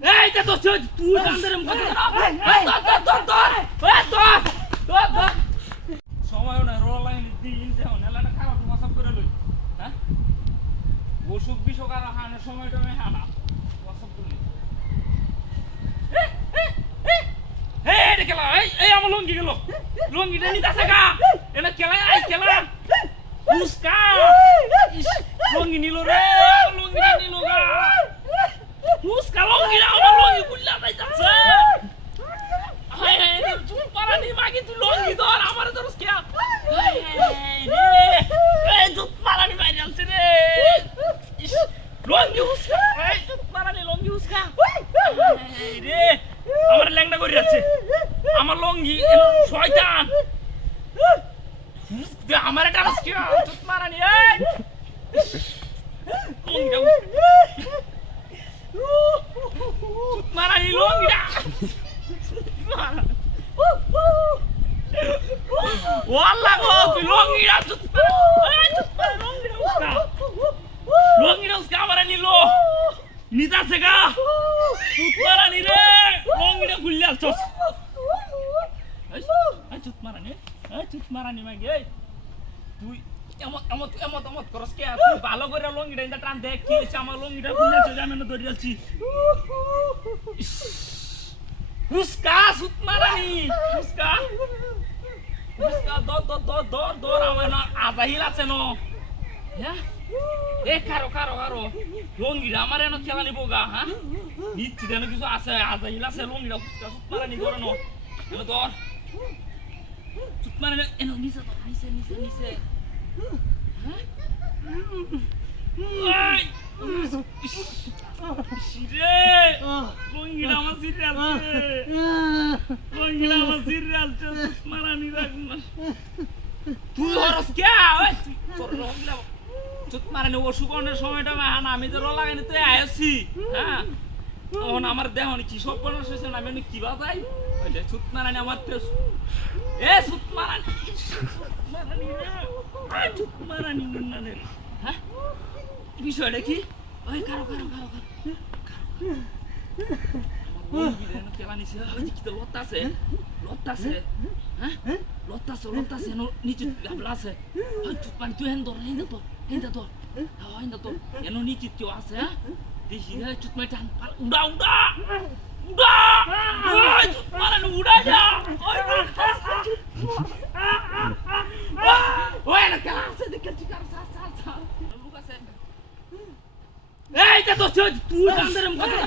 এই যে তো তুই কান্দারম কথা ধর সময় না রোল লাইন দিন যাও নেলাটা খারাপ ওয়াসআপ করে লই হ্যাঁ অসুখ বিসুখ আর হানের সময়টা আমি হানা ওয়াসআপ করে এই এটা খেলা এই আমার লঙ্গি গেল লঙ্গিটা নিতে আছে গা এটা খেলা খেলা উস্কা লঙ্গি নিল রে লঙ্গিটা নিল গা উস্কা লঙ্গিটা আমার লঙ্গি গুল্লা যাইতাছে হাই হাই রে চুপ পারা নি মাগি তুই লঙ্গি ধর আমার ধরস কে হাই হাই রে এই চুপ পারা নি মাই যাচ্ছে রে লঙ্গি উস্কা এই চুপ পারা নি লঙ্গি উস্কা হাই রে আমার ল্যাংড়া করে যাচ্ছে আমার লঙ্গি শয়তান আমার এটা আজকে চুপ মারা নি এই লঙ্গিটা চুপ মারা নি লঙ্গিটা ওয়াল্লাহ গো তুই লঙ্গিটা চুপ মারা লঙ্গিটা উস্কা আমার নিল নিতাছে গা চুপ মারা নি রে লঙ্গিটা খুললে আসছস চুপ মারা নি মাগি এই তুই এমত করস কে তুই ভালো করে লঙ্গিটা ইন্দা টান দেখ কি হইছে আমার লঙ্গিটা খুললে আসছে আমি না ধরে যাচ্ছি উস্কা চুপ মারা নি উস্কা দর আমার না আজাহিল আছে ন হ্যাঁ এ কারো লঙ্গিটা আমার এনে খেলা নিব গা হ্যাঁ নিচ্ছি যেন কিছু আছে আজাহিল আছে লঙ্গিটা উস্কা চুপ মারা নি ধরে ন এনে ধর চুপ মারা নি এনে নিচে ধর নিচে হ্যাঁ রে লঙ্গিটা আমার সিরিয়াল চুপ মারা নি তুই হরস কে ওই তোর লঙ্গিটা চুপ মারা নি অসুখনের সময়টা আমি যে রোল লাগাইনি তুই আইছি হ্যাঁ তখন আমার দেহ কি সব বনাস হয়েছে না আমি কি বাজাই ওইটা চুপ মারা নি আমার তো এ চুপ মারা নি চুপ মারা নি মুন্নাদের হ্যাঁ বিষয়টা কি ওই কারো কেলা নিছে ওই কি তো লত্তা আছে হ্যাঁ লত্তা আছে নিচে গাবলা আছে ওই চুপ মারা তুই হেন ধর এনো নিচে কেউ আছে হ্যাঁ দেখি চুপ মারা টান উড়া ওই চুপ মারা উড়া যা ওই না কেলা আছে দেখে ঠিক আছে লোক আছে এই যে তো তুই কান্দারম কথা